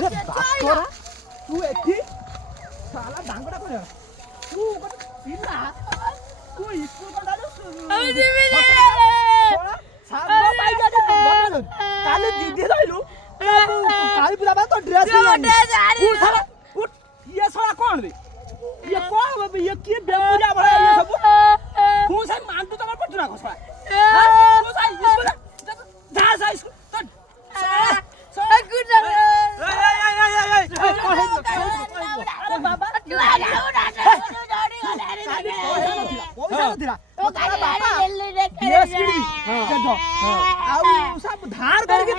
रे बातोरा तू एठी साला डांगडा करे तू पिला तू स्कूल को डालो साबो पाइगा के बता काले दीदी रहिलु काली पूजा बा तो ड्रेस तू साला उठ ये साला कौन रे ये कौन बाबा ये की बेपूजा भरा ये सब तू से मान तू तमर पटना खसवा तू साई स्कूल जा जा स्कूल धार करके